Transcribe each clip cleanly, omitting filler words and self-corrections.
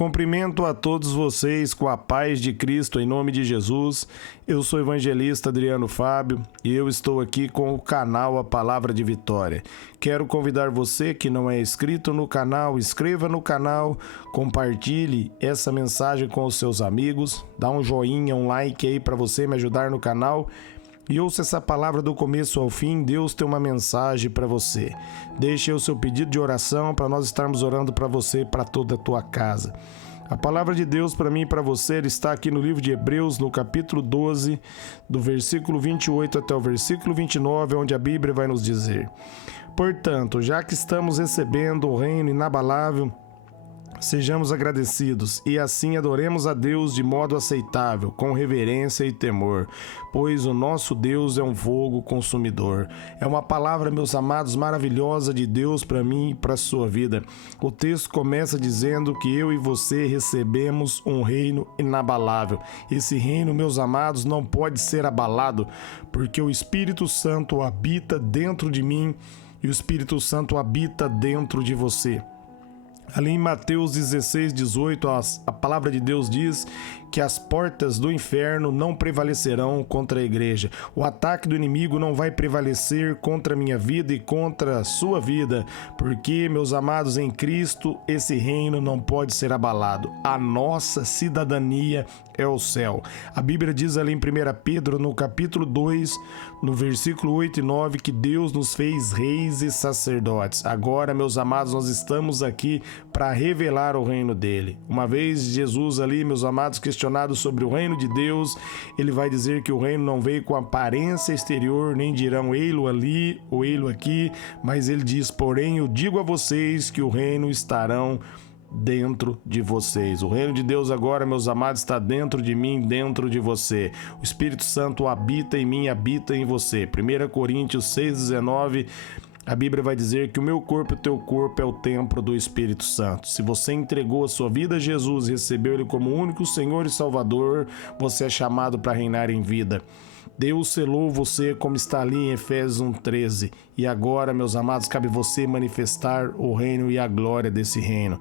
Cumprimento a todos vocês com a paz de Cristo em nome de Jesus. Eu sou o evangelista Adriano Fábio e eu estou aqui com o canal A Palavra de Vitória. Quero convidar você que não é inscrito no canal, inscreva no canal, compartilhe essa mensagem com os seus amigos, dá um joinha, um like aí para você me ajudar no canal. E ouça essa palavra do começo ao fim. Deus tem uma mensagem para você. Deixe o seu pedido de oração para nós estarmos orando para você e para toda a tua casa. A palavra de Deus para mim e para você está aqui no livro de Hebreus, no capítulo 12, do versículo 28 até o versículo 29, onde a Bíblia vai nos dizer: Portanto, já que estamos recebendo o reino inabalável, sejamos agradecidos e assim adoremos a Deus de modo aceitável, com reverência e temor, pois o nosso Deus é um fogo consumidor. É uma palavra, meus amados, maravilhosa de Deus para mim e para a sua vida. O texto começa dizendo que eu e você recebemos um reino inabalável. Esse reino, meus amados, não pode ser abalado, porque o Espírito Santo habita dentro de mim e o Espírito Santo habita dentro de você. Ali em Mateus 16, 18, a palavra de Deus diz que as portas do inferno não prevalecerão contra a igreja. O ataque do inimigo não vai prevalecer contra a minha vida e contra a sua vida, porque, meus amados, em Cristo, esse reino não pode ser abalado. A nossa cidadania é o céu. A Bíblia diz ali em 1 Pedro, no capítulo 2, no versículo 8 e 9, que Deus nos fez reis e sacerdotes. Agora, meus amados, nós estamos aqui para revelar o reino dele. Uma vez Jesus ali, meus amados, questionado sobre o reino de Deus, ele vai dizer que o reino não veio com aparência exterior, nem dirão ei-lo ali ou ei-lo aqui, mas ele diz: porém eu digo a vocês que o reino estarão dentro de vocês. O reino de Deus agora, meus amados, está dentro de mim, dentro de você. O Espírito Santo habita em mim, habita em você. 1 Coríntios 6,19, a Bíblia vai dizer que o meu corpo e o teu corpo é o templo do Espírito Santo. Se você entregou a sua vida a Jesus e recebeu Ele como único Senhor e Salvador, você é chamado para reinar em vida. Deus selou você, como está ali em Efésios 1,13. E agora, meus amados, cabe você manifestar o reino e a glória desse reino.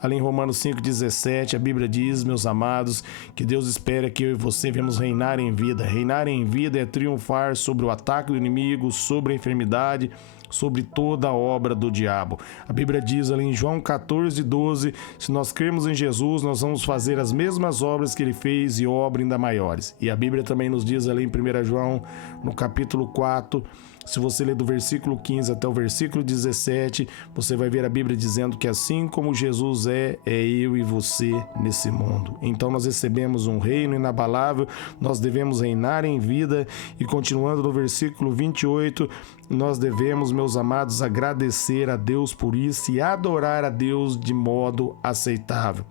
Ali em Romanos 5,17, a Bíblia diz, meus amados, que Deus espera que eu e você venhamos reinar em vida. Reinar em vida é triunfar sobre o ataque do inimigo, sobre a enfermidade, sobre toda a obra do diabo. A Bíblia diz ali em João 14,12, se nós crermos em Jesus, nós vamos fazer as mesmas obras que ele fez e obras ainda maiores. E a Bíblia também nos diz ali em 1 João, no capítulo 4, se você ler do versículo 15 até o versículo 17, você vai ver a Bíblia dizendo que assim como Jesus é eu e você nesse mundo. Então nós recebemos um reino inabalável, nós devemos reinar em vida. E continuando no versículo 28, nós devemos, meus amados, agradecer a Deus por isso e adorar a Deus de modo aceitável.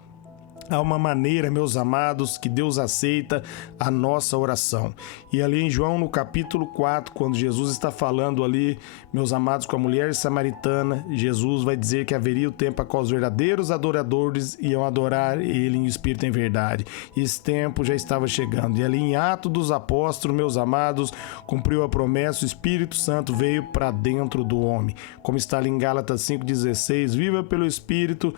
Há uma maneira, meus amados, que Deus aceita a nossa oração. E ali em João, no capítulo 4, quando Jesus está falando ali, meus amados, com a mulher samaritana, Jesus vai dizer que haveria o tempo a qual os verdadeiros adoradores iam adorar Ele em espírito e em verdade. E esse tempo já estava chegando. E ali em Atos dos Apóstolos, meus amados, cumpriu a promessa, o Espírito Santo veio para dentro do homem. Como está ali em Gálatas 5,16, viva pelo Espírito,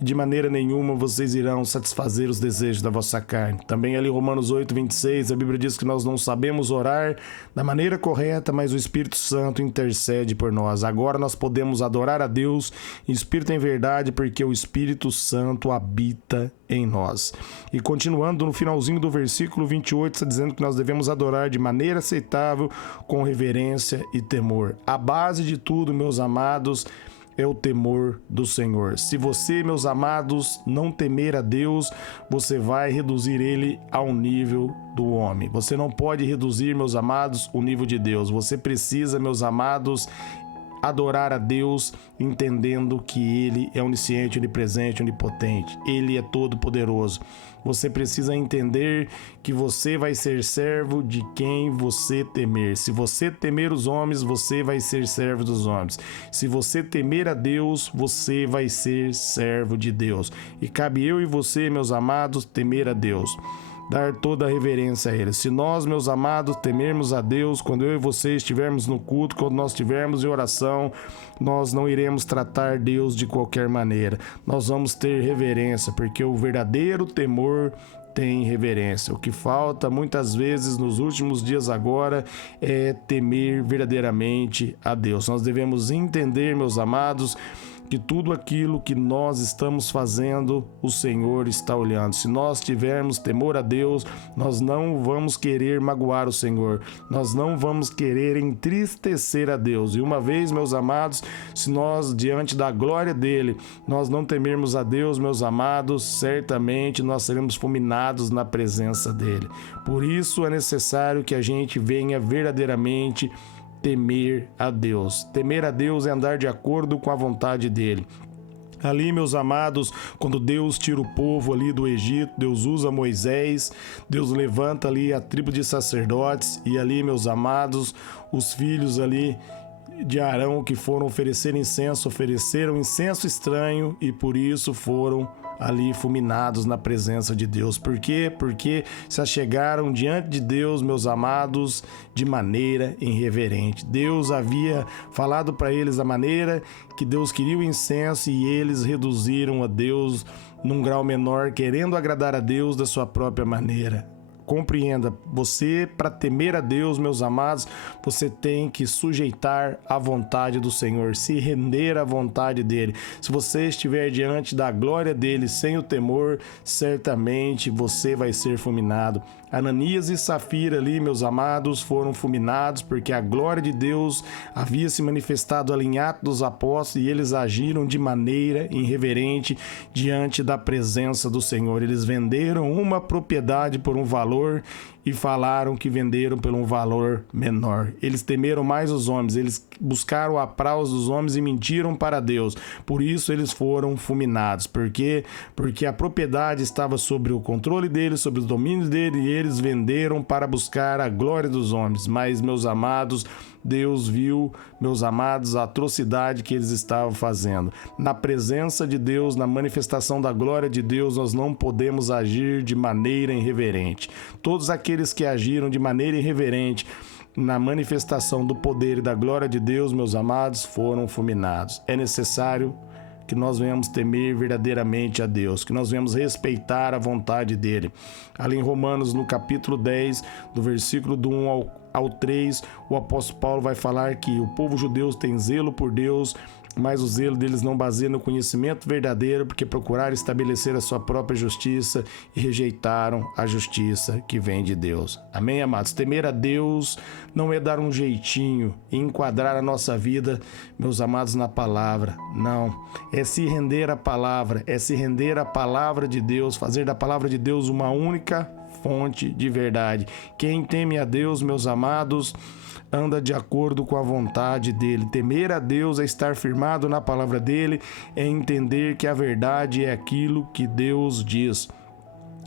de maneira nenhuma vocês irão satisfazer os desejos da vossa carne. Também ali em Romanos 8,26, a Bíblia diz que nós não sabemos orar da maneira correta, mas o Espírito Santo intercede por nós. Agora nós podemos adorar a Deus em espírito e em verdade, porque o Espírito Santo habita em nós. E continuando no finalzinho do versículo 28, está dizendo que nós devemos adorar de maneira aceitável, com reverência e temor. A base de tudo, meus amados, é o temor do Senhor. Se você, meus amados, não temer a Deus, você vai reduzir ele ao nível do homem. Você não pode reduzir, meus amados, o nível de Deus. Você precisa, meus amados, adorar a Deus entendendo que Ele é onisciente, onipresente, onipotente. Ele é todo poderoso. Você precisa entender que você vai ser servo de quem você temer. Se você temer os homens, você vai ser servo dos homens. Se você temer a Deus, você vai ser servo de Deus. E cabe eu e você, meus amados, temer a Deus. dar toda a reverência a Ele. Se nós, meus amados, temermos a Deus, quando eu e você estivermos no culto, quando nós estivermos em oração, nós não iremos tratar Deus de qualquer maneira. Nós vamos ter reverência, porque o verdadeiro temor tem reverência. O que falta muitas vezes nos últimos dias agora é temer verdadeiramente a Deus. Nós devemos entender, meus amados, que tudo aquilo que nós estamos fazendo, o Senhor está olhando. Se nós tivermos temor a Deus, nós não vamos querer magoar o Senhor, nós não vamos querer entristecer a Deus. E uma vez, meus amados, se nós, diante da glória dele, nós não temermos a Deus, meus amados, certamente nós seremos fulminados na presença dele. Por isso é necessário que a gente venha verdadeiramente temer a Deus. Temer a Deus é andar de acordo com a vontade dele. Ali, meus amados, quando Deus tira o povo ali do Egito, Deus usa Moisés, Deus levanta ali a tribo de sacerdotes, e ali, meus amados, os filhos ali de Arão que foram oferecer incenso, ofereceram incenso estranho e por isso foram ali fulminados na presença de Deus. Por quê? Porque se achegaram diante de Deus, meus amados, de maneira irreverente. Deus havia falado para eles a maneira que Deus queria o incenso e eles reduziram a Deus num grau menor, querendo agradar a Deus da sua própria maneira. Compreenda, você, para temer a Deus, meus amados, você tem que sujeitar a vontade do Senhor, se render à vontade dele. Se você estiver diante da glória dele sem o temor, certamente você vai ser fulminado. Ananias e Safira ali, meus amados, foram fulminados porque a glória de Deus havia se manifestado ali em Atos dos Apóstolos e eles agiram de maneira irreverente diante da presença do Senhor. Eles venderam uma propriedade por um valor e falaram que venderam por um valor menor. Eles temeram mais os homens, eles buscaram o aplauso dos homens e mentiram para Deus. Por isso eles foram fulminados. Por quê? Porque a propriedade estava sobre o controle deles, sobre os domínios dele, e eles venderam para buscar a glória dos homens. Mas, meus amados, Deus viu, meus amados, a atrocidade que eles estavam fazendo. Na presença de Deus, na manifestação da glória de Deus, nós não podemos agir de maneira irreverente. Todos aqueles que agiram de maneira irreverente na manifestação do poder e da glória de Deus, meus amados, foram fulminados. É necessário que nós venhamos temer verdadeiramente a Deus, que nós venhamos respeitar a vontade dele. Ali em Romanos, no capítulo 10, do versículo do 1 ao 3, o apóstolo Paulo vai falar que o povo judeu tem zelo por Deus, mas o zelo deles não baseia no conhecimento verdadeiro, porque procuraram estabelecer a sua própria justiça e rejeitaram a justiça que vem de Deus. Amém, amados? Temer a Deus não é dar um jeitinho e enquadrar a nossa vida, meus amados, na palavra. Não. É se render à palavra, é se render à palavra de Deus, fazer da palavra de Deus uma única fonte de verdade. Quem teme a Deus, meus amados, anda de acordo com a vontade dele. Temer a Deus é estar firmado na palavra dele, é entender que a verdade é aquilo que Deus diz.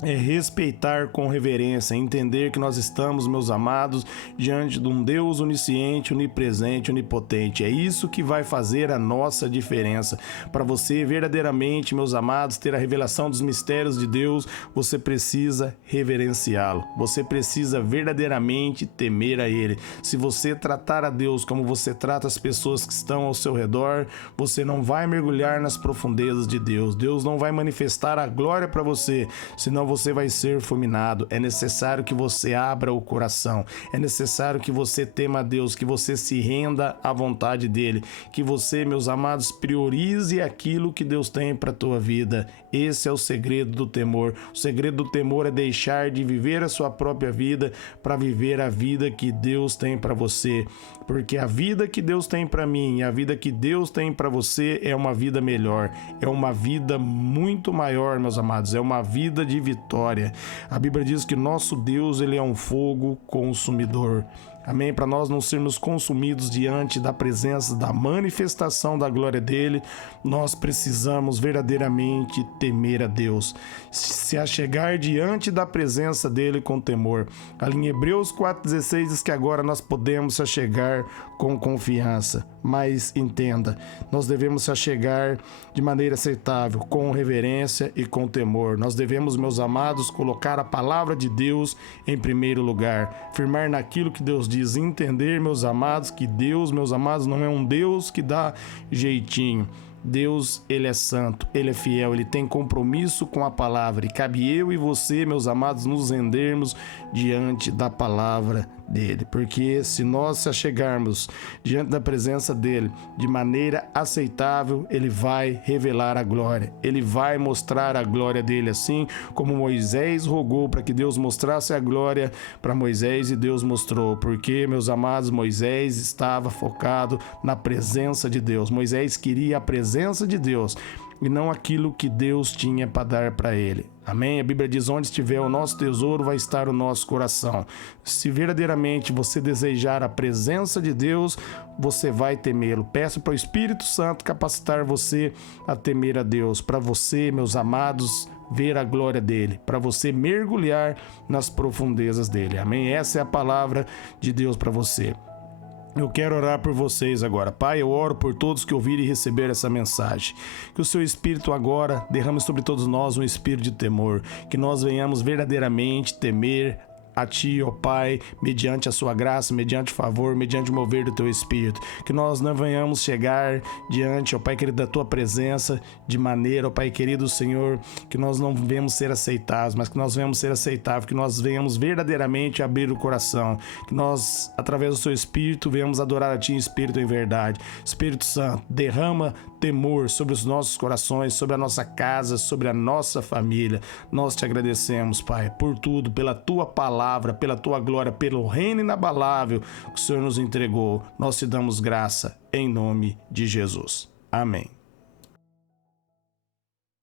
É respeitar com reverência, entender que nós estamos, meus amados, diante de um Deus onisciente, onipresente, onipotente. É isso que vai fazer a nossa diferença. Para você verdadeiramente, meus amados, ter a revelação dos mistérios de Deus, você precisa reverenciá-lo. Você precisa verdadeiramente temer a Ele. Se você tratar a Deus como você trata as pessoas que estão ao seu redor, você não vai mergulhar nas profundezas de Deus. Deus não vai manifestar a glória para você, senão você vai ser fulminado. É necessário que você abra o coração, é necessário que você tema a Deus, que você se renda à vontade dele, que você, meus amados, priorize aquilo que Deus tem para a tua vida. Esse é o segredo do temor. O segredo do temor é deixar de viver a sua própria vida para viver a vida que Deus tem para você, porque a vida que Deus tem para mim e a vida que Deus tem para você é uma vida melhor, é uma vida muito maior, meus amados, é uma vida de vitória. A Bíblia diz que nosso Deus, ele é um fogo consumidor. Amém? Para nós não sermos consumidos diante da presença, da manifestação da glória dele, nós precisamos verdadeiramente temer a Deus, se achegar diante da presença dele com temor. Ali em Hebreus 4,16 diz que agora nós podemos se achegar com confiança, mas entenda, nós devemos se achegar de maneira aceitável, com reverência e com temor. Nós devemos, meus amados, colocar a palavra de Deus em primeiro lugar, firmar naquilo que Deus diz, entender, meus amados, que Deus, meus amados, não é um Deus que dá jeitinho. Deus, ele é santo, ele é fiel, ele tem compromisso com a palavra e cabe eu e você, meus amados, nos rendermos diante da palavra dele, porque se nós se achegarmos diante da presença dele de maneira aceitável, ele vai revelar a glória, ele vai mostrar a glória dele, assim como Moisés rogou para que Deus mostrasse a glória para Moisés, e Deus mostrou, porque, meus amados, Moisés estava focado na presença de Deus. Moisés queria a presença de Deus e não aquilo que Deus tinha para dar para ele. Amém? A Bíblia diz: onde estiver o nosso tesouro, vai estar o nosso coração. Se verdadeiramente você desejar a presença de Deus, você vai temê-lo. Peça para o Espírito Santo capacitar você a temer a Deus, para você, meus amados, ver a glória dele, para você mergulhar nas profundezas dele. Amém? Essa é a palavra de Deus para você. Eu quero orar por vocês agora. Pai, eu oro por todos que ouvirem e receber essa mensagem. Que o seu Espírito agora derrame sobre todos nós um espírito de temor. Que nós venhamos verdadeiramente temer a Ti, ó Pai, mediante a Sua graça, mediante o favor, mediante o mover do Teu Espírito. Que nós não venhamos chegar diante, ó Pai querido, da Tua presença de maneira, ó Pai querido Senhor, que nós não venhamos ser aceitados, mas que nós venhamos ser aceitáveis, que nós venhamos verdadeiramente abrir o coração, que nós, através do Seu Espírito, venhamos adorar a Ti em espírito e em verdade. Espírito Santo, derrama temor sobre os nossos corações, sobre a nossa casa, sobre a nossa família. Nós Te agradecemos, Pai, por tudo, pela Tua palavra, pela Tua glória, pelo reino inabalável que o Senhor nos entregou. Nós Te damos graça em nome de Jesus. Amém.